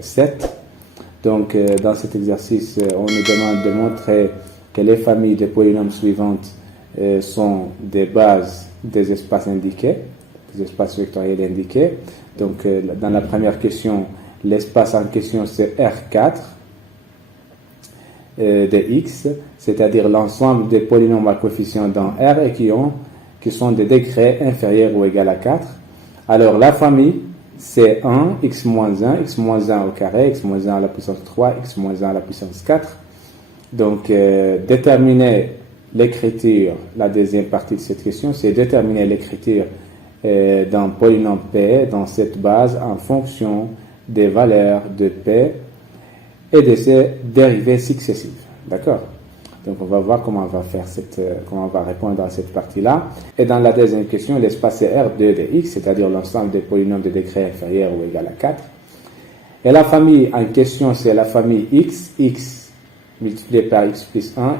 7. Donc, dans cet exercice, on nous demande de montrer que les familles de polynômes suivantes sont des bases des espaces indiqués, des espaces vectoriels indiqués. Donc, dans la première question, l'espace en question, c'est R4 de X, c'est-à-dire l'ensemble des polynômes à coefficients dans R et qui sont des degrés inférieurs ou égaux à 4. Alors, la famille, c'est 1, x-1, x-1 au carré, x-1 à la puissance 3, x-1 à la puissance 4. Donc, déterminer l'écriture, la deuxième partie de cette question, c'est déterminer l'écriture d'un polynôme P dans cette base en fonction des valeurs de P et de ses dérivées successives. D'accord? Donc, on va voir comment on va faire comment on va répondre à cette partie-là. Et dans la deuxième question, l'espace est R2 de X, c'est-à-dire l'ensemble des polynômes de degré inférieur ou égal à 4. Et la famille en question, c'est la famille X, X multiplié par X plus 1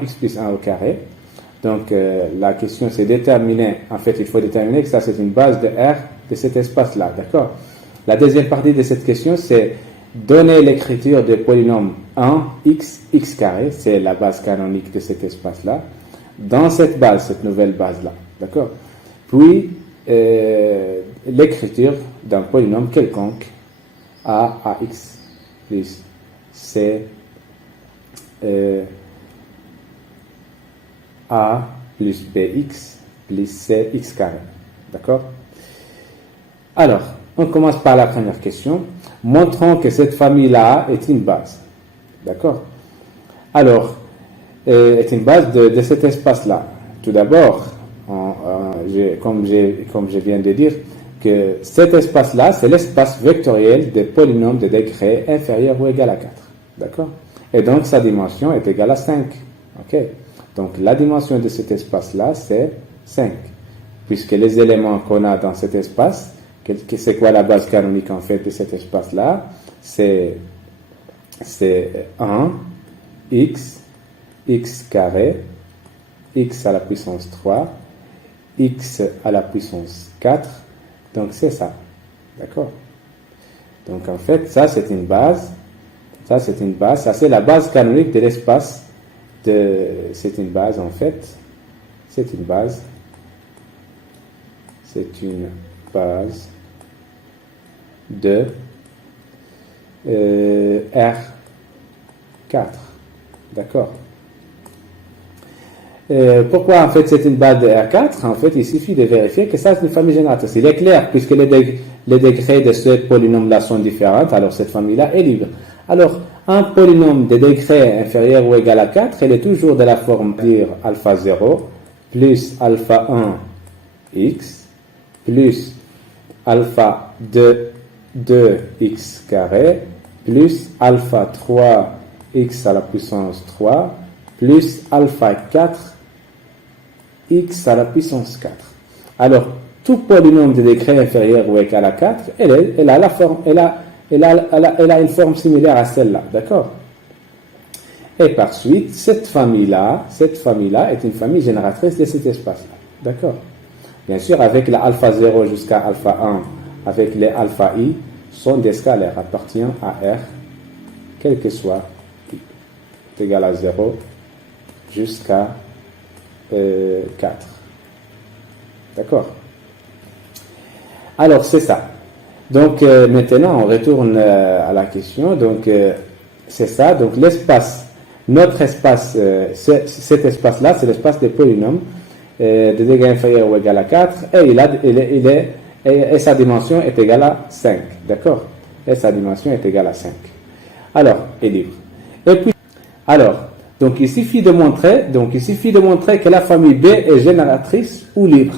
au carré. Donc, la question, c'est déterminer, en fait, il faut déterminer que ça, c'est une base de R de cet espace-là. D'accord? La deuxième partie de cette question, c'est donner l'écriture des polynômes 1, x, x carré, c'est la base canonique de cet espace-là, dans cette base, cette nouvelle base-là. D'accord? Puis, l'écriture d'un polynôme quelconque, a, ax, plus c, a plus bx, plus c, x carré. D'accord? Alors, on commence par la première question. Montrons que cette famille-là est une base. D'accord? Alors, est une base de cet espace-là. Tout d'abord, comme je viens de dire, que cet espace-là, c'est l'espace vectoriel des polynômes de degré inférieur ou égal à 4. D'accord? Et donc, sa dimension est égale à 5. OK? Donc, la dimension de cet espace-là, c'est 5. Puisque les éléments qu'on a dans cet espace, c'est quoi la base canonique en fait de cet espace-là? C'est 1, x, x carré, x à la puissance 3, x à la puissance 4. Donc c'est ça. D'accord? Donc en fait, ça c'est une base. Ça c'est une base. Ça c'est la base canonique de l'espace. C'est une base en fait. C'est une base. C'est une base de R4. D'accord. Pourquoi en fait c'est une base de R4? En fait, il suffit de vérifier que ça c'est une famille génératrice. Il est clair, puisque les degrés de ce polynôme-là sont différents, alors cette famille-là est libre. Alors, un polynôme de degré inférieur ou égal à 4, il est toujours de la forme dire alpha 0 plus alpha 1 x plus alpha 2x carré plus alpha 3x à la puissance 3 plus alpha 4x à la puissance 4. Alors, tout polynôme de degré inférieur ou égal à 4, elle a une forme similaire à celle-là, d'accord? Et par suite, cette famille-là est une famille génératrice de cet espace-là, d'accord? Bien sûr, avec la alpha 0 jusqu'à alpha 1, avec les alpha i, sont des scalaires appartenant à R, quel que soit i, est égal à 0 jusqu'à 4. D'accord? Alors, c'est ça. Donc, maintenant, on retourne à la question. Donc, c'est ça. Donc, l'espace, notre espace, cet espace-là, c'est l'espace des polynômes de degré inférieur ou égal à 4, et sa dimension est égale à 5. D'accord? Et sa dimension est égale à 5. Alors, est libre. Et puis, alors, donc il suffit de montrer que la famille B est génératrice ou libre.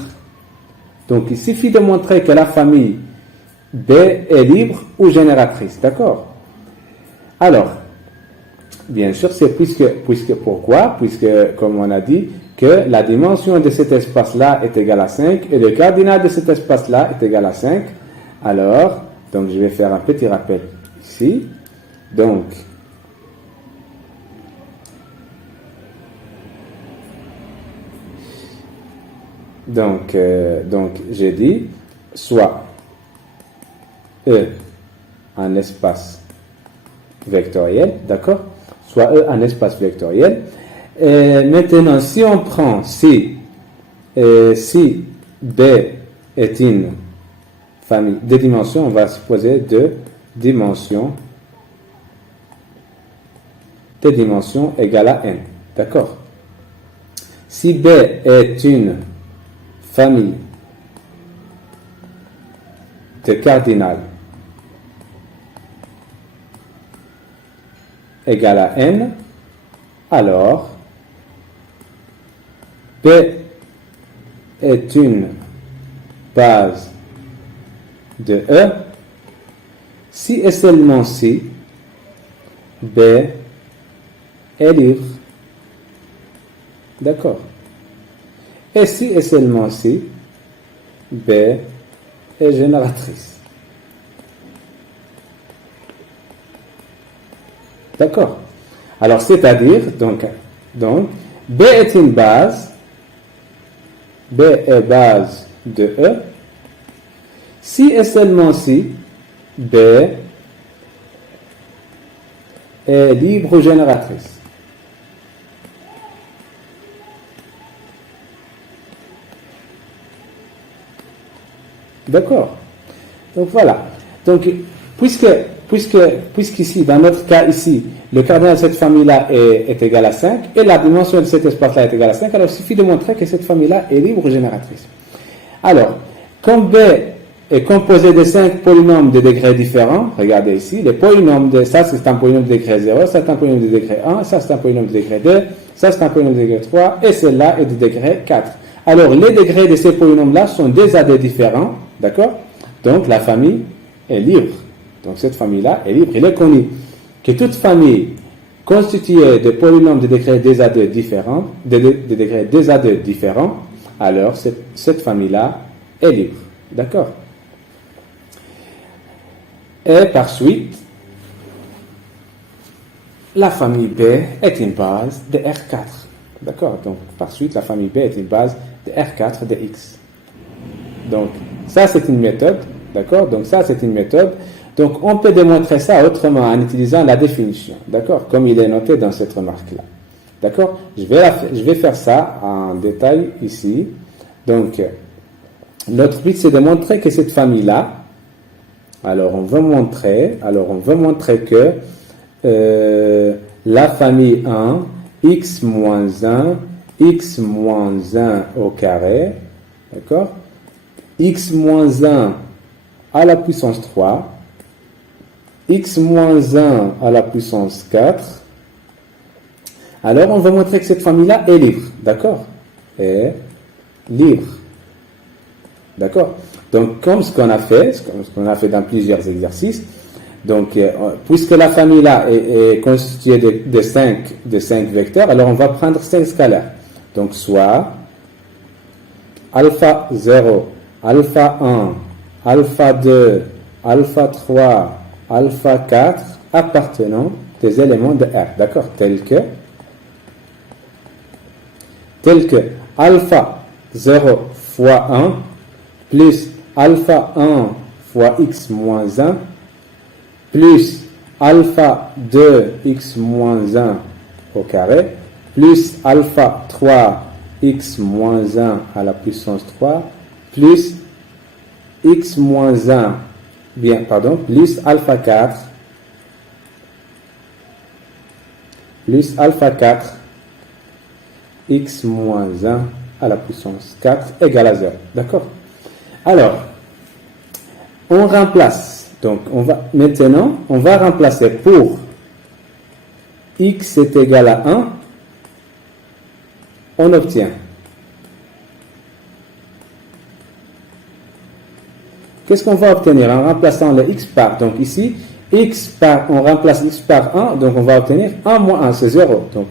Donc, il suffit de montrer que la famille B est libre ou génératrice. D'accord? Alors, bien sûr, c'est pourquoi? Puisque, comme on a dit, que la dimension de cet espace-là est égale à 5 et le cardinal de cet espace-là est égal à 5. Alors, donc je vais faire un petit rappel ici. Donc, j'ai dit soit E, un espace vectoriel, d'accord? Soit E un espace vectoriel. Et maintenant, si on prend si B est une famille de dimensions, on va supposer de dimensions égale à n, d'accord? Si B est une famille de cardinales égale à n, alors B est une base de E si et seulement si B est libre. D'accord. Et si et seulement si B est génératrice. D'accord. Alors, c'est-à-dire, donc, B est une base, B est base de E, si et seulement si B est libre ou génératrice. D'accord. Donc voilà. Donc, puisqu'ici, dans notre cas ici, le cardinal de cette famille-là est égal à 5, et la dimension de cet espace-là est égale à 5, alors il suffit de montrer que cette famille-là est libre ou génératrice. Alors, comme B est composé de 5 polynômes de degrés différents, regardez ici, les polynômes de ça c'est un polynôme de degré 0, ça c'est un polynôme de degré 1, ça c'est un polynôme de degré 2, ça c'est un polynôme de degré 3, et celle-là est de degré 4. Alors, les degrés de ces polynômes-là sont des AD différents, d'accord? Donc, la famille est libre. Donc, cette famille-là est libre. Il est connu que toute famille constituée de polynômes de degrés des A2 différents, de degrés des A2 différents, alors cette famille-là est libre. D'accord? Et par suite, la famille B est une base de R4. D'accord? Donc, par suite, la famille B est une base de R4 de X. Donc, ça, c'est une méthode. D'accord? Donc, ça, c'est une méthode. Donc, on peut démontrer ça autrement en utilisant la définition. D'accord? Comme il est noté dans cette remarque-là. D'accord? Je vais faire ça en détail ici. Donc, notre but, c'est de montrer que cette famille-là, alors on veut montrer que la famille 1, x moins 1 au carré, d'accord? X moins 1 à la puissance 3, x moins 1 à la puissance 4. Alors, on va montrer que cette famille-là est libre, d'accord? Est libre. D'accord? Donc, comme ce qu'on a fait dans plusieurs exercices, donc, puisque la famille-là est constituée de 5 vecteurs, alors on va prendre 5 scalaires. Donc, soit alpha 0, alpha 1, alpha 2, alpha 3, alpha 4 appartenant des éléments de R, d'accord, tels que alpha 0 fois 1 plus alpha 1 fois x moins 1 plus alpha 2 x moins 1 au carré plus alpha 3 x moins 1 à la puissance 3 plus x moins 1 plus alpha 4 x moins 1 à la puissance 4 égale à 0. D'accord? Alors, on remplace. Donc, maintenant, on va remplacer pour x est égal à 1, on obtient. Qu'est-ce qu'on va obtenir en remplaçant le x par, donc ici, on remplace x par 1, donc on va obtenir 1 moins 1, c'est 0. Donc,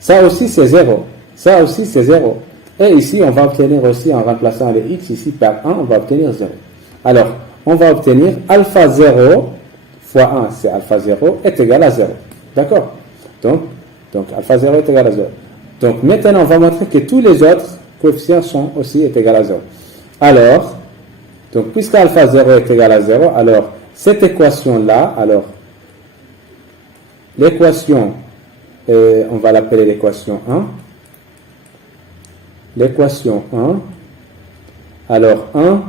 ça aussi c'est 0. Ça aussi c'est 0. Et ici, on va obtenir aussi, en remplaçant le x ici par 1, on va obtenir 0. Alors, on va obtenir alpha 0 fois 1, c'est alpha 0, est égal à 0. D'accord? Donc, alpha 0 est égal à 0. Donc, maintenant, on va montrer que tous les autres coefficients sont aussi égal à 0. Alors, donc, puisque alpha 0 est égal à 0, alors, cette équation-là, alors, l'équation, on va l'appeler l'équation 1. L'équation 1, alors 1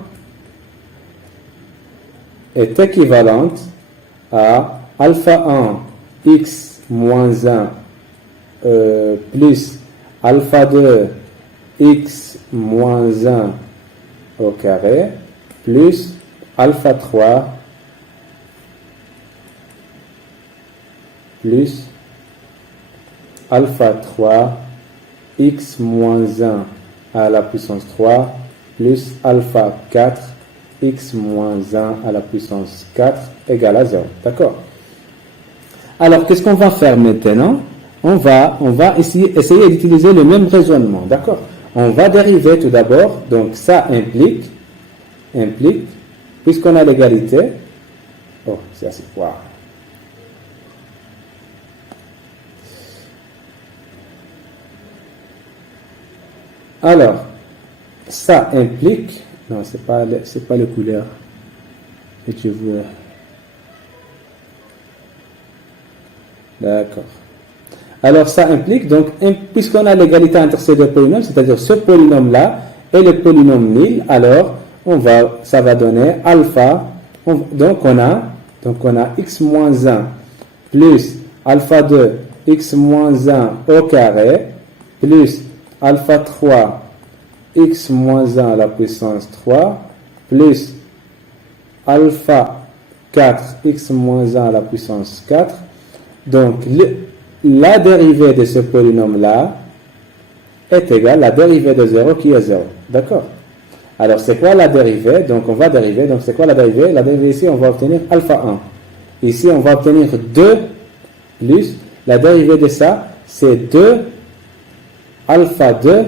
est équivalente à alpha 1 x moins 1 plus alpha 2 x moins 1 au carré plus alpha 3 plus alpha 3 x moins 1 à la puissance 3 plus alpha 4 x moins 1 à la puissance 4 égale à 0. D'accord? Alors, qu'est-ce qu'on va faire maintenant? On va essayer d'utiliser le même raisonnement. D'accord? On va dériver tout d'abord. Donc, ça implique, puisqu'on a l'égalité. Oh, c'est assez. Wow. Alors, ça implique, non, c'est pas le couleur que tu veux. D'accord. Alors, ça implique, donc, puisqu'on a l'égalité entre ces deux polynômes, c'est-à-dire ce polynôme-là et le polynôme nil, alors, ça va donner alpha, donc on a x moins 1 plus alpha 2 x moins 1 au carré plus alpha 3 x moins 1 à la puissance 3 plus alpha 4 x moins 1 à la puissance 4. Donc, la dérivée de ce polynôme-là est égale à la dérivée de 0 qui est 0. D'accord? Alors, c'est quoi la dérivée? Donc, on va dériver. Donc, c'est quoi la dérivée? La dérivée ici, on va obtenir alpha 1. Ici, on va obtenir 2 plus. La dérivée de ça, c'est 2 alpha 2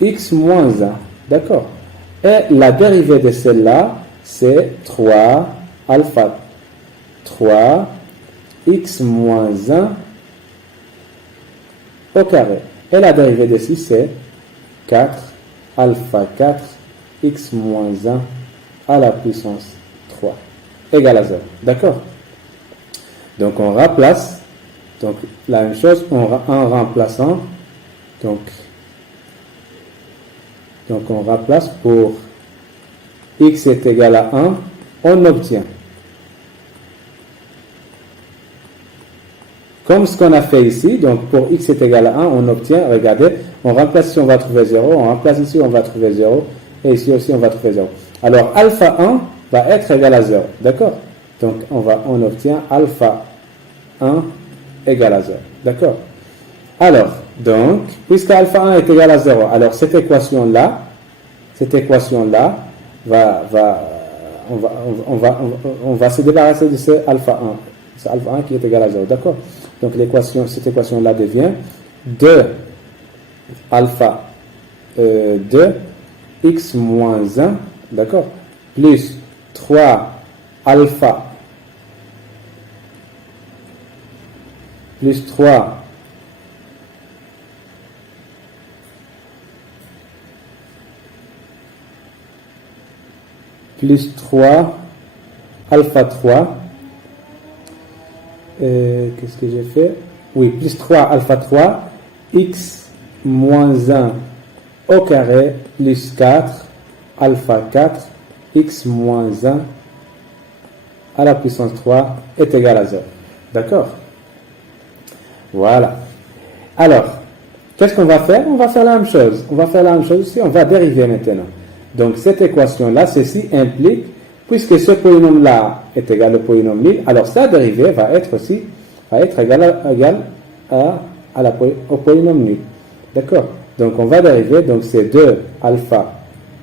x moins 1. D'accord? Et la dérivée de celle-là, c'est 3 alpha 3 x moins 1 au carré. Et la dérivée de ci, c'est 4 alpha 4 x moins 1 à la puissance 3 égale à 0. D'accord? Donc, on remplace. Donc, la même chose en remplaçant. Donc, on remplace pour x est égal à 1, on obtient. Comme ce qu'on a fait ici, donc pour x est égal à 1, on obtient, regardez, on remplace ici, on va trouver 0, on remplace ici, on va trouver 0, et ici aussi, on va trouver 0. Alors, alpha 1 va être égal à 0, d'accord? Donc, on obtient alpha 1 égal à 0, d'accord? Alors, donc, puisque alpha 1 est égal à 0, alors cette équation-là, on va se débarrasser de ce alpha 1. C'est alpha 1 qui est égal à 0, d'accord? Donc, cette équation-là devient 2 alpha 2 x moins 1, d'accord? Plus 3 alpha plus 3 plus 3 alpha 3 qu'est-ce que j'ai fait? Oui, plus 3 alpha 3 x moins 1 au carré plus 4 alpha 4 x moins 1 à la puissance 3 est égal à 0. D'accord? Voilà. Alors, qu'est-ce qu'on va faire? On va faire la même chose. On va faire la même chose ici. On va dériver maintenant. Donc, cette équation-là, ceci implique, puisque ce polynôme-là est égal au polynôme nil, alors sa dérivée va être égale au polynôme nil. D'accord? Donc, on va dériver, donc c'est 2 alpha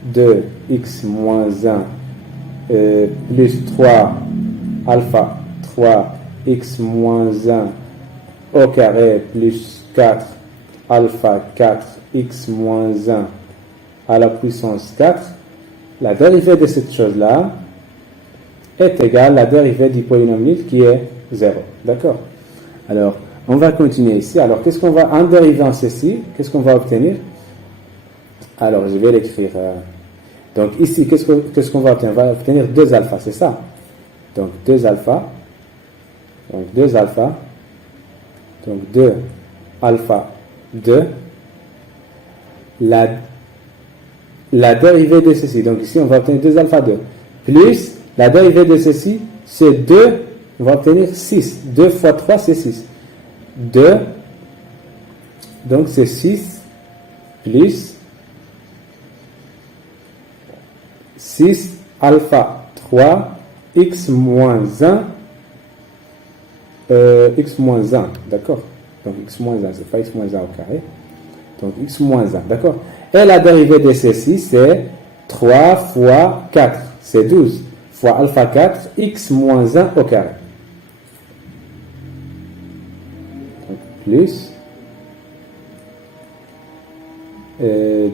2 x moins 1 plus 3 alpha 3 x moins 1 au carré plus 4 alpha 4 x moins 1 à la puissance 4, la dérivée de cette chose-là est égale à la dérivée du polynôme nil qui est 0. D'accord? Alors, on va continuer ici. Alors, qu'est-ce qu'on va, en dérivant ceci, qu'est-ce qu'on va obtenir? Alors, je vais l'écrire. Donc, ici, qu'est-ce qu'on va obtenir? On va obtenir 2 alpha, c'est ça? Donc, 2 alpha. Donc, 2 alpha Donc 2 alpha 2. La dérivée de ceci. Donc ici, on va obtenir 2 alpha 2. Plus la dérivée de ceci, c'est 2. On va obtenir 6. 2 fois 3, c'est 6. 2. Donc c'est 6 plus 6 alpha 3 x moins 1 x moins 1, d'accord? Donc x moins 1, c'est pas x moins 1 au carré. Donc x moins 1, d'accord? Et la dérivée de ceci, c'est 3 fois 4, c'est 12, fois alpha 4, x moins 1 au carré. Donc plus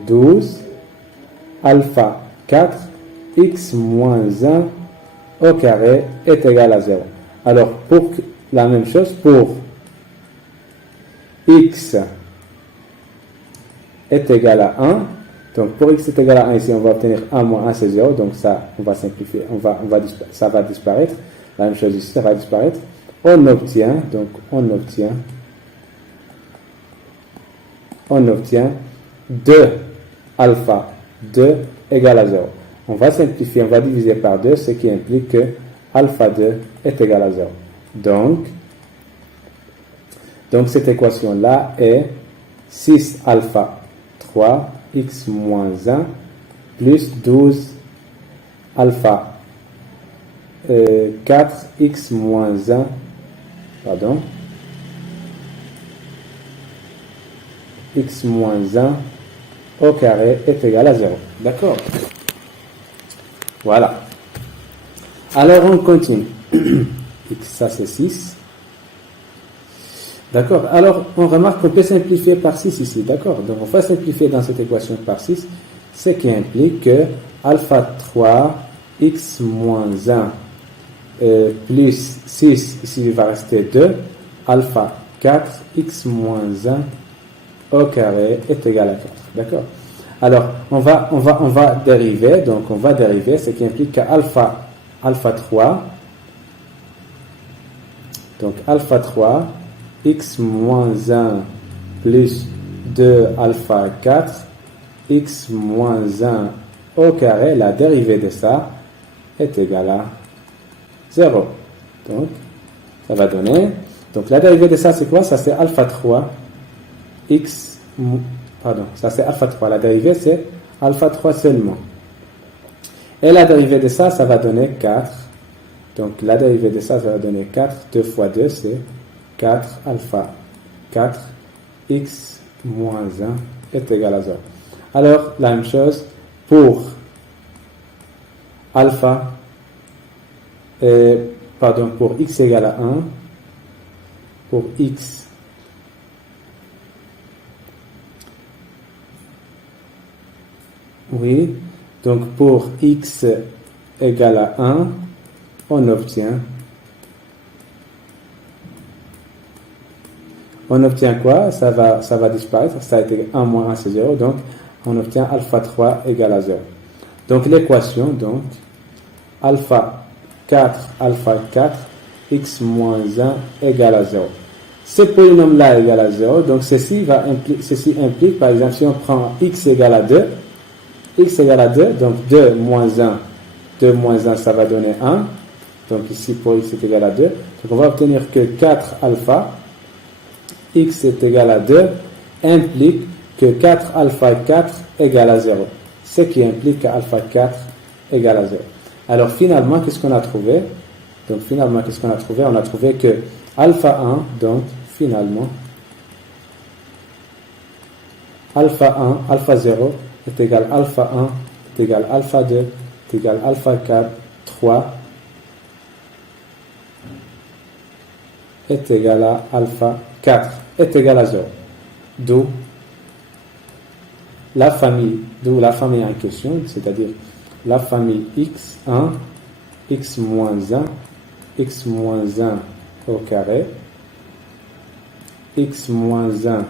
12 alpha 4 x moins 1 au carré est égal à 0. Alors, pour la même chose, pour x est égal à 1, donc pour x est égal à 1, ici on va obtenir 1 moins 1 c'est 0, donc ça on va simplifier, ça va disparaître. La même chose ici, ça va disparaître. On obtient 2 alpha 2 égale à 0. On va simplifier, on va diviser par 2, ce qui implique que alpha 2 est égal à 0. Donc cette équation-là est 6 alpha 3 x moins 1 plus 12 alpha 4 x moins 1, pardon, x moins 1 au carré est égal à 0. D'accord? Voilà. Alors on continue. Ça c'est 6. D'accord. Alors on remarque qu'on peut simplifier par 6 ici. D'accord. Donc on va simplifier dans cette équation par 6, ce qui implique que alpha 3 x moins 1 plus 6, ici il va rester 2, alpha 4 x moins 1 au carré est égal à 4. D'accord. Alors on va dériver, donc on va dériver, ce qui implique qu'alpha 3, donc alpha 3 x moins 1 plus 2 alpha 4 x moins 1 au carré, la dérivée de ça est égale à 0. Donc ça va donner, donc la dérivée de ça c'est quoi? Ça c'est alpha 3 x, pardon, ça c'est alpha 3, la dérivée c'est alpha 3 seulement. Et la dérivée de ça, ça va donner 4. Donc la dérivée de ça, ça va donner 4. 2 fois 2, c'est 4 alpha 4 x moins 1 est égal à 0. Alors, la même chose pour alpha, pour x égale à 1, pour x oui, donc pour x égale à 1, on obtient quoi? Ça va disparaître, ça a été 1 moins 1 c'est 0, donc on obtient alpha 3 égale à 0. Donc l'équation, donc alpha 4 x moins 1 égale à 0. Ce polynôme-là égale à 0, donc ceci implique, par exemple, si on prend x égale à 2, x égale à 2, donc 2 moins 1, ça va donner 1. Donc ici, pour x est égal à 2. Donc on va obtenir que 4 alpha, x est égal à 2, implique que 4 alpha 4 égale à 0. Ce qui implique que alpha 4 égale à 0. Alors finalement, qu'est-ce qu'on a trouvé? Donc finalement, qu'est-ce qu'on a trouvé? On a trouvé que alpha 1, donc finalement, alpha 0 est égal à alpha 1, est égal à alpha 2, est égal à alpha 4, 3, est égal à alpha 4, est égal à 0. D'où la famille en question, c'est-à-dire la famille x1, x moins 1, x moins 1 au carré, x moins 1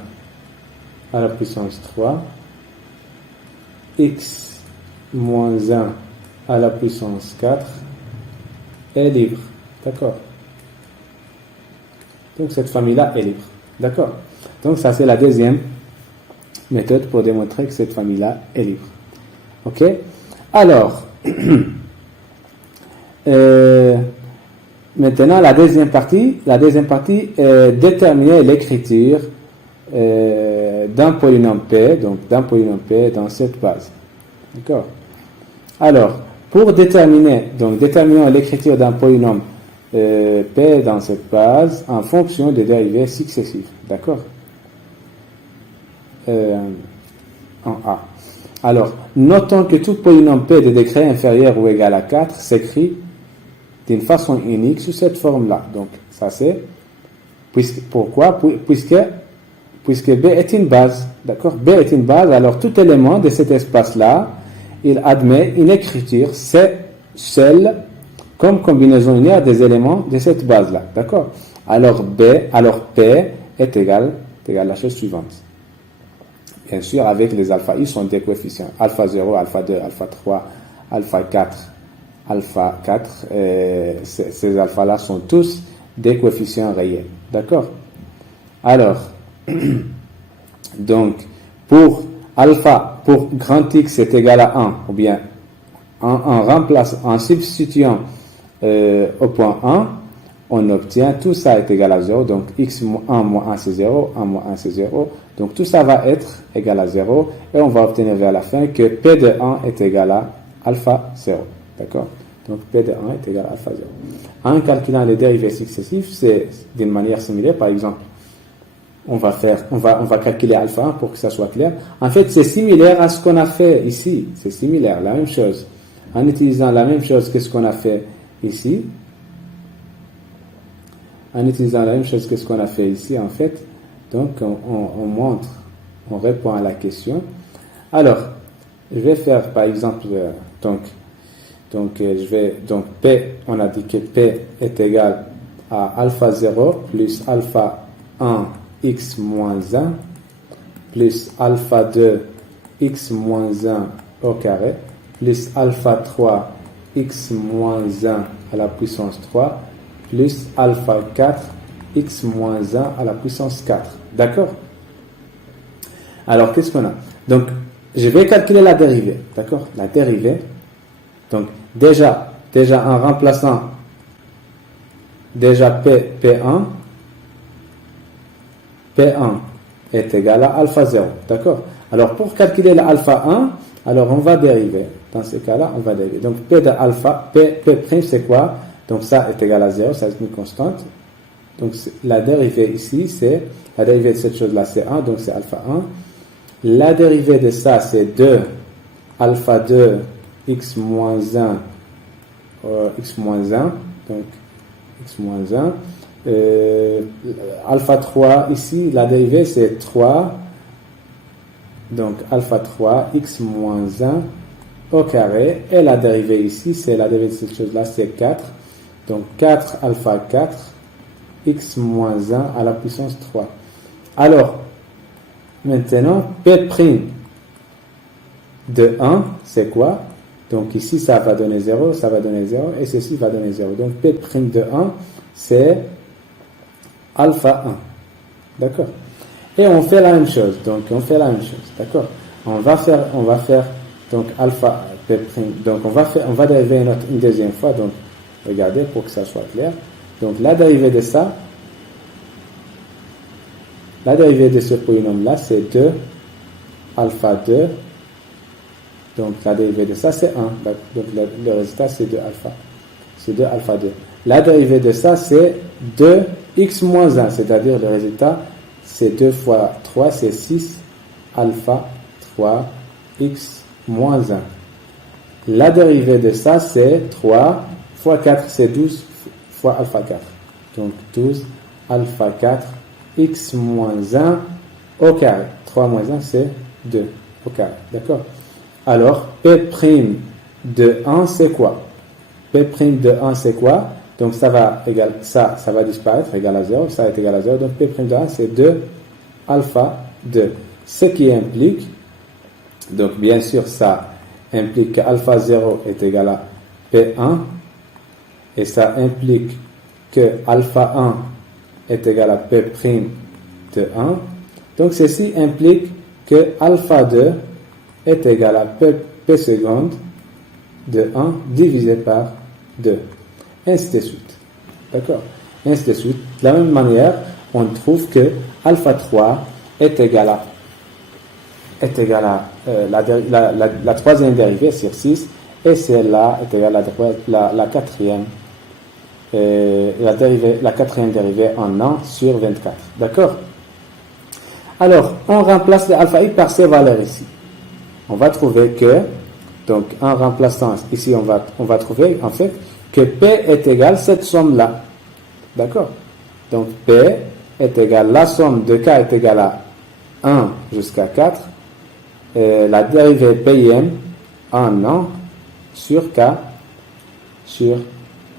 à la puissance 3, x moins 1 à la puissance 4 est libre. D'accord? Donc cette famille-là est libre. D'accord? Donc ça c'est la deuxième méthode pour démontrer que cette famille-là est libre. Ok? Alors, maintenant la deuxième partie déterminer l'écriture d'un polynôme P, donc d'un polynôme P dans cette base. D'accord? Alors, pour déterminons l'écriture d'un polynôme P dans cette base en fonction des dérivées successives. D'accord? En A. Alors, notons que tout polynôme P de degré inférieur ou égal à 4 s'écrit d'une façon unique sous cette forme-là. Donc, ça c'est... Pourquoi? Puisque B est une base. D'accord? B est une base, alors tout élément de cet espace-là, il admet une écriture seule comme combinaison linéaire des éléments de cette base-là. D'accord? Alors P est égal à la chose suivante. Bien sûr, avec les alpha i sont des coefficients. Alpha 0, alpha 2, alpha 3, alpha 4, alpha 4. Ces alphas-là sont tous des coefficients réels. D'accord? Alors, donc, pour grand X est égal à 1, ou bien en substituant au point 1, on obtient tout ça est égal à 0, donc x1 moins 1 c'est 0, 1 moins 1 c'est 0, donc tout ça va être égal à 0, et on va obtenir vers la fin que P de 1 est égal à alpha 0, d'accord? Donc P de 1 est égal à alpha 0. En calculant les dérivées successives, c'est d'une manière similaire, par exemple, on va calculer alpha 1 pour que ça soit clair. En fait, c'est similaire à ce qu'on a fait ici, c'est similaire, la même chose. En utilisant la même chose que ce qu'on a fait ici, en fait, donc on montre, on répond à la question. Alors, je vais faire par exemple, P, on a dit que P est égal à alpha 0 plus alpha 1 x moins 1 plus alpha 2 x moins 1 au carré plus alpha 3 x moins 1 à la puissance 3 plus alpha 4 x moins 1 à la puissance 4. D'accord? Alors, qu'est-ce qu'on a? Donc, je vais calculer la dérivée. D'accord? La dérivée. Donc, déjà en remplaçant déjà P1 est égal à alpha 0. D'accord? Alors, pour calculer l'alpha 1, alors on va dériver. Dans ce cas-là, on va dériver. Donc, P de alpha, P' c'est quoi? Donc, ça est égal à 0, ça est une constante. Donc, la dérivée ici, c'est, la dérivée de cette chose-là, c'est 1, donc c'est alpha 1. La dérivée de ça, c'est 2, alpha 2, x moins 1, donc x moins 1. Alpha 3, ici, la dérivée, c'est 3, donc alpha 3, x moins 1 au carré. Et la dérivée ici, c'est la dérivée de cette chose-là, c'est 4. Donc 4 alpha 4, x moins 1 à la puissance 3. Alors, maintenant, P' de 1, c'est quoi? Donc ici, ça va donner 0, ça va donner 0, et ceci va donner 0. Donc P' de 1, c'est alpha 1. D'accord? Et on fait la même chose. Donc on fait la même chose. D'accord? On va faire donc alpha P'. Donc on va dériver une deuxième fois. Donc regardez pour que ça soit clair. Donc la dérivée de ça, la dérivée de ce polynôme-là, c'est 2 alpha 2. Donc la dérivée de ça, c'est 1. Donc le résultat, c'est 2 alpha. C'est 2 alpha 2. La dérivée de ça, c'est 2x moins 1. C'est-à-dire le résultat, c'est 2 fois 3, c'est 6 alpha 3 x moins 1. La dérivée de ça, c'est 3 fois 4, c'est 12 fois alpha 4. Donc 12 alpha 4 x moins 1 au carré. 3 moins 1, c'est 2 au carré. D'accord? Alors, P' de 1, c'est quoi? P' de 1, c'est quoi? Donc, ça va disparaître, égal à 0. Ça est égal à 0. Donc, P' de 1, c'est 2 alpha 2. Ce qui implique, donc, bien sûr, ça implique que alpha 0 est égal à P1. Et ça implique que alpha 1 est égal à P' de 1. Donc ceci implique que alpha 2 est égal à p seconde de 1 divisé par 2. Ainsi de suite. D'accord? Ainsi de suite. De la même manière, on trouve que alpha 3 est égal à la troisième dérivée sur 6 et celle-là est égale à la quatrième la quatrième dérivée en 1 sur 24. D'accord? Alors, on remplace le alpha i par ces valeurs ici. On va trouver que, donc en remplaçant ici, on va trouver en fait que P est égal à cette somme-là. D'accord? Donc P est égal, la somme de K est égale à 1 jusqu'à 4. La dérivée PIM en 1 sur K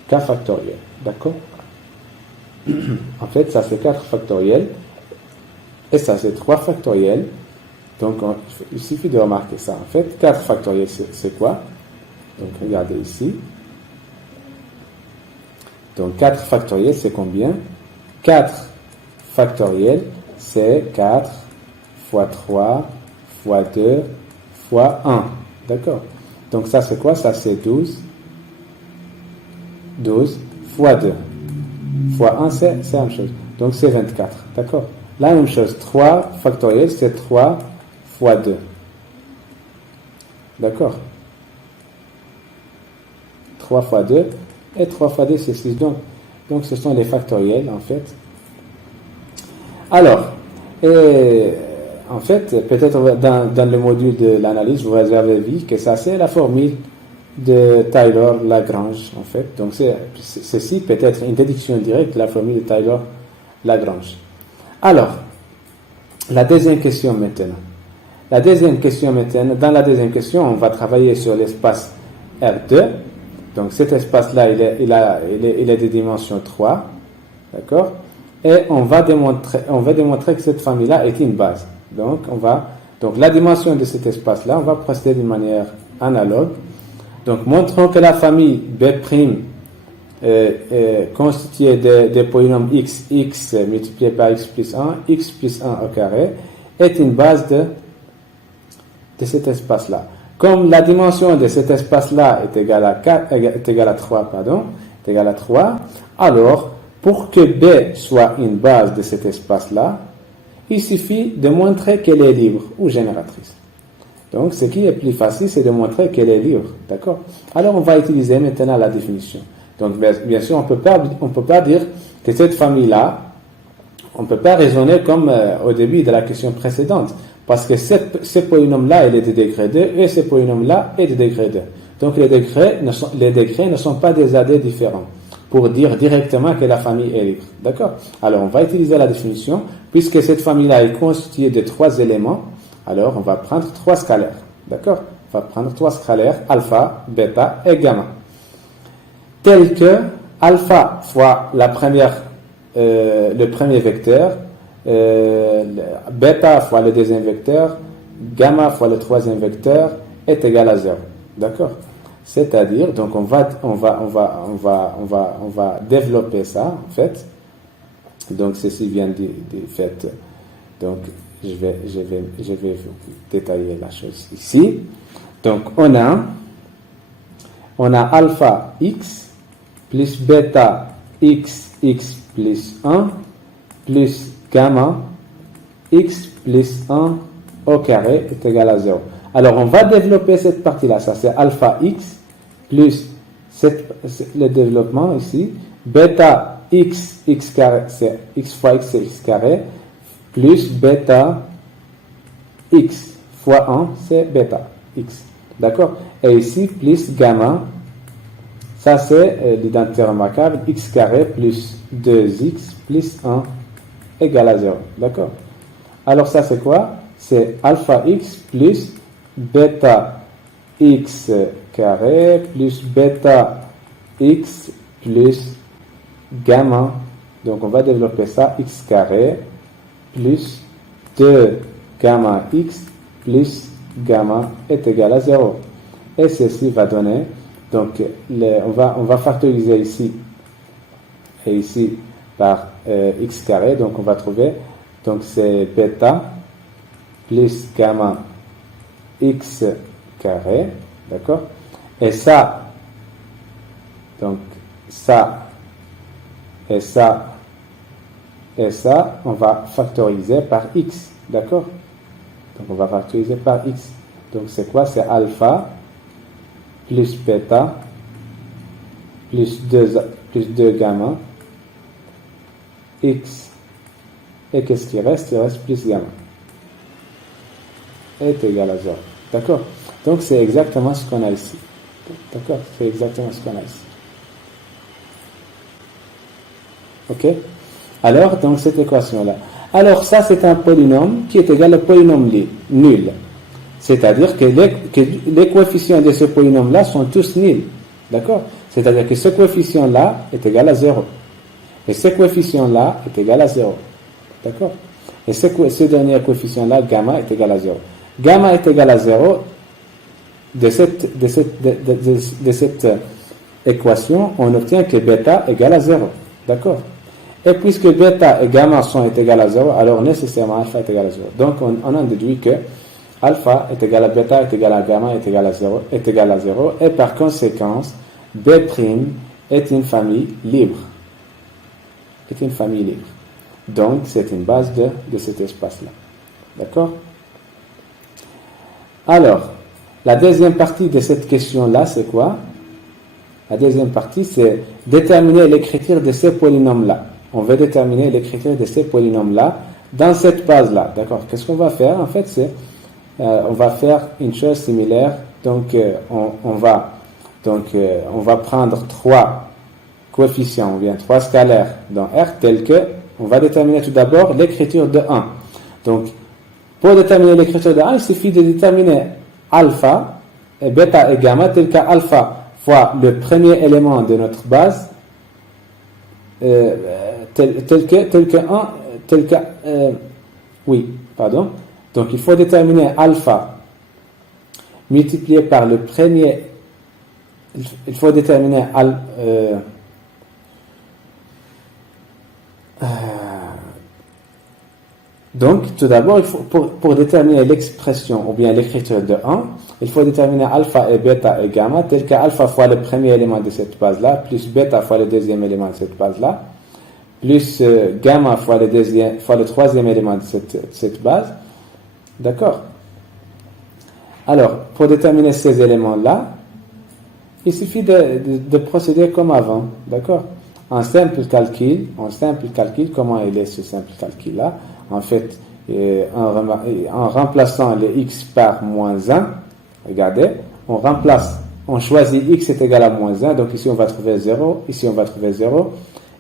factoriel. D'accord? En fait, ça c'est 4 factoriel. Et ça c'est 3 factoriel. Donc, il suffit de remarquer ça. En fait, 4 factoriel, c'est quoi? Donc, regardez ici. Donc, 4 factoriel, c'est combien? 4 factoriel, c'est 4 fois 3 fois 2 fois 1. D'accord? Donc, ça, c'est quoi? Ça, c'est 12. 12 fois 2. Fois 1, c'est la même chose. Donc, c'est 24. D'accord? La même chose. 3 factoriel, c'est 3 fois 2. D'accord? 3 fois 2. Et 3 fois 2, c'est 6. Donc, ce sont les factoriels, en fait. Alors, en fait, peut-être dans le module de l'analyse, vous avez vu que ça, c'est la formule de Taylor-Lagrange, en fait. Donc, ceci peut être une déduction directe de la formule de Taylor-Lagrange. Alors, la deuxième question maintenant. Dans la deuxième question, on va travailler sur l'espace R2. Donc, cet espace-là, il est de dimension 3. D'accord? Et on va démontrer que cette famille-là est une base. Donc, la dimension de cet espace-là, on va procéder d'une manière analogue. Donc, montrons que la famille B' constituée des polynômes x multiplié par x plus 1 au carré, est une base de cet espace-là. Comme la dimension de cet espace-là est égale à 3, alors, pour que B soit une base de cet espace-là, il suffit de montrer qu'elle est libre ou génératrice. Donc, ce qui est plus facile, c'est de montrer qu'elle est libre. D'accord? Alors, on va utiliser maintenant la définition. Donc, bien sûr, on peut pas dire que cette famille-là, on ne peut pas raisonner comme au début de la question précédente. Parce que ce polynôme-là, il est de degré 2 et ce polynôme-là est de degré 2. Donc, les degrés ne sont pas des AD différents pour dire directement que la famille est libre. D'accord? Alors, on va utiliser la définition. Puisque cette famille-là est constituée de 3 éléments, alors on va prendre 3 scalaires. D'accord? On va prendre 3 scalaires, alpha, bêta et gamma. Tel que alpha fois le premier vecteur, bêta fois le deuxième vecteur, gamma fois le troisième vecteur est égal à 0. D'accord? C'est-à-dire, donc on va développer ça, en fait. Donc, ceci vient du fait. Donc, je vais vous détailler la chose ici. Donc, on a alpha x plus bêta x plus 1 plus gamma x plus 1 au carré est égal à 0. Alors, on va développer cette partie-là. Ça, c'est alpha x plus le développement ici. Bêta x carré, c'est x fois x, c'est x carré, plus bêta x fois 1, c'est bêta x. D'accord? Et ici, plus gamma, ça c'est l'identité remarquable, x carré plus 2x plus 1 égale à 0. D'accord? Alors ça c'est quoi? C'est alpha x plus bêta x carré plus bêta x plus gamma, donc on va développer ça, x carré plus 2 gamma x plus gamma est égal à 0. Et ceci va donner, donc on va factoriser ici et ici par x carré, donc on va trouver Donc, c'est bêta plus gamma x carré. D'accord? Et ça, donc, ça, et ça, et ça, on va factoriser par x. D'accord? Donc, on va factoriser par x. Donc, c'est quoi? C'est alpha plus bêta plus 2 gamma x. Et qu'est-ce qui reste? Il reste plus gamma. Est égal à 0. D'accord? Donc, c'est exactement ce qu'on a ici. D'accord? C'est exactement ce qu'on a ici. Ok? Alors, donc, cette équation-là. Alors, ça, c'est un polynôme qui est égal au polynôme nul. C'est-à-dire que les coefficients de ce polynôme-là sont tous nuls. D'accord? C'est-à-dire que ce coefficient-là est égal à 0. Et ce coefficient-là est égal à 0. D'accord? Et ce dernier coefficient-là, gamma, est égal à 0. Gamma est égal à 0. De cette équation, on obtient que bêta égale à 0. D'accord? Et puisque bêta et gamma sont égales à 0, alors nécessairement alpha est égal à 0. Donc, on en déduit que alpha est égal à bêta est égal à gamma est égal à 0, et par conséquence, B' est une famille libre. Est une famille libre. Donc, c'est une base de cet espace-là. D'accord? Alors, la deuxième partie de cette question-là, c'est quoi? La deuxième partie, c'est déterminer l'écriture de ces polynômes-là. On veut déterminer l'écriture de ces polynômes-là dans cette base-là. D'accord? Qu'est-ce qu'on va faire? En fait, c'est on va faire une chose similaire. Donc, on va prendre 3 coefficients, ou bien 3 scalaires dans R, tels que, on va déterminer tout d'abord l'écriture de 1. Donc, pour déterminer l'écriture de 1, il suffit de déterminer alpha, et bêta et gamma, tel qu'alpha fois le premier élément de notre base, Donc, il faut déterminer alpha multiplié par le premier. Il faut déterminer donc, tout d'abord, pour déterminer l'expression ou bien l'écriture de 1, il faut déterminer alpha et bêta et gamma, tel qu'alpha fois le premier élément de cette base-là, plus bêta fois le deuxième élément de cette base-là, plus gamma fois le troisième élément de cette base. D'accord? Alors, pour déterminer ces éléments-là, il suffit de procéder comme avant. D'accord? En simple calcul, comment il est ce simple calcul-là? En fait, en remplaçant le x par moins 1, regardez, on choisit x est égal à moins 1, donc ici on va trouver 0, ici on va trouver 0,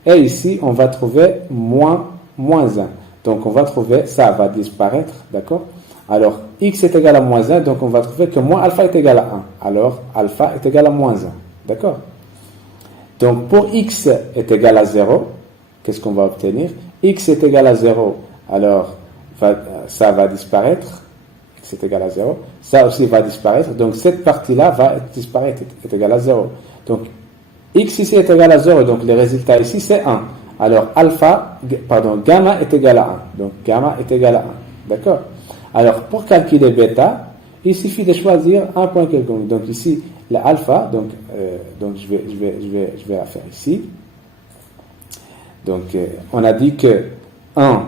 et ici on va trouver moins 1. Donc on va trouver, ça va disparaître, d'accord? Alors, x est égal à moins 1, donc on va trouver que moins alpha est égal à 1. Alors, alpha est égal à moins 1, d'accord? Donc, pour x est égal à 0, qu'est-ce qu'on va obtenir? X est égal à 0, alors ça va disparaître. X est égal à 0. Ça aussi va disparaître. Donc, cette partie-là va disparaître, est égal à 0. Donc, x ici est égal à 0, donc le résultat ici c'est 1. Alors, gamma est égal à 1. Donc, gamma est égal à 1. D'accord? Alors, pour calculer bêta, il suffit de choisir un point quelconque. Donc, ici, la alpha, donc je vais la faire ici. Donc, on a dit que 1,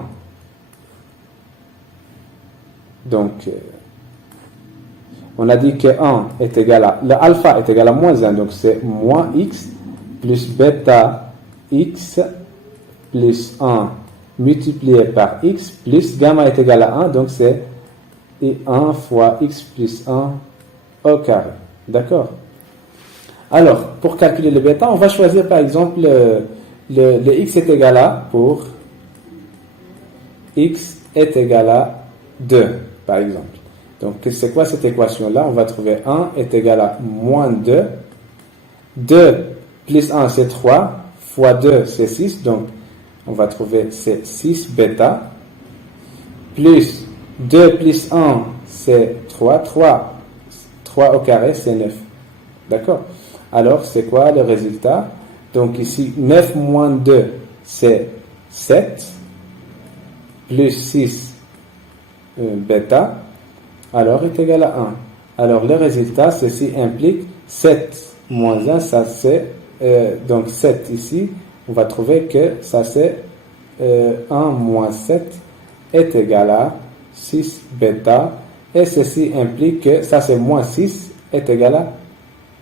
on a dit que 1 est égal à, le alpha est égal à moins 1, donc c'est moins x plus bêta x plus 1 multiplié par x plus gamma est égal à 1, donc c'est 1 fois x plus 1 au carré. D'accord? Alors, pour calculer le bêta, on va choisir par exemple le x est égal à, pour x est égal à 2, par exemple. Donc, c'est quoi cette équation-là? On va trouver 1 est égal à moins 2. 2 plus 1, c'est 3. Fois 2, c'est 6. Donc, on va trouver c'est 6 bêta. Plus 2 plus 1, c'est 3. 3 au carré, c'est 9. D'accord? Alors, c'est quoi le résultat? Donc, ici, 9 moins 2, c'est 7. plus 6 bêta, alors est égal à 1. Alors le résultat, ceci implique 7 moins 1, ça c'est, donc 7 ici, on va trouver que ça c'est 1 moins 7 est égal à 6 bêta, et ceci implique que ça c'est moins 6 est égal à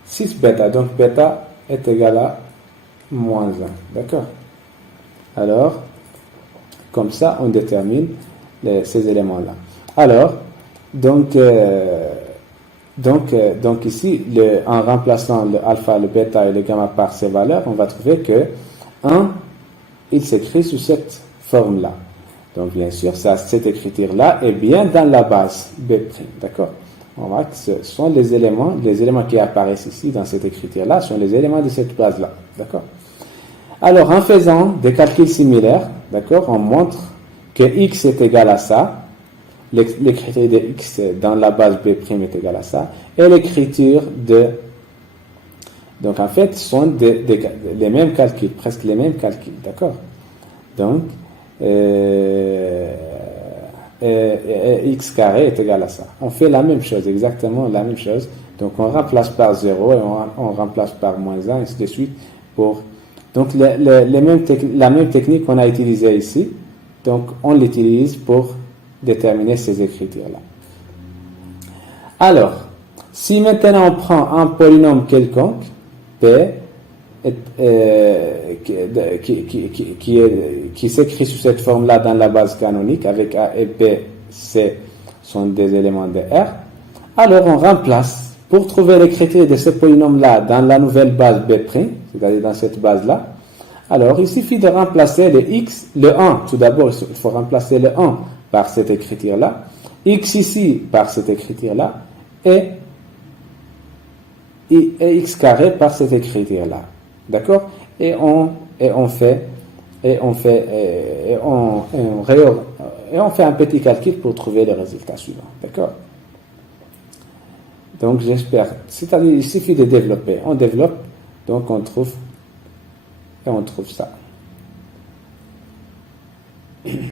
6 bêta, donc bêta est égal à moins 1, d'accord? Alors, comme ça, on détermine ces éléments-là. Alors, donc ici, en remplaçant le alpha, le bêta et le gamma par ces valeurs, on va trouver que 1, il s'écrit sous cette forme-là. Donc, bien sûr, cette écriture-là est bien dans la base B', d'accord? On voit que ce sont les éléments qui apparaissent ici dans cette écriture-là, sont les éléments de cette base-là, d'accord? Alors, en faisant des calculs similaires, d'accord, on montre que x est égal à ça, l'écriture de x dans la base B' est égal à ça, et l'écriture de... Donc, en fait, ce sont les mêmes calculs, presque les mêmes calculs, d'accord? Donc, x carré est égal à ça. On fait la même chose, exactement la même chose. Donc, on remplace par 0 et on remplace par moins 1, ainsi de suite. Donc, la même technique qu'on a utilisée ici, donc on l'utilise pour déterminer ces écritures-là. Alors, si maintenant on prend un polynôme quelconque, P, qui s'écrit sous cette forme-là dans la base canonique, avec A et B, C sont des éléments de R, alors on remplace, pour trouver l'écriture de ce polynôme-là dans la nouvelle base B', c'est-à-dire dans cette base-là, alors il suffit de remplacer le 1, tout d'abord il faut remplacer le 1 par cette écriture-là, x ici par cette écriture-là, et x carré par cette écriture-là. D'accord? Et on fait un petit calcul pour trouver le résultat suivant. D'accord? Donc, j'espère. C'est-à-dire, il suffit de développer. On développe, donc on trouve ça.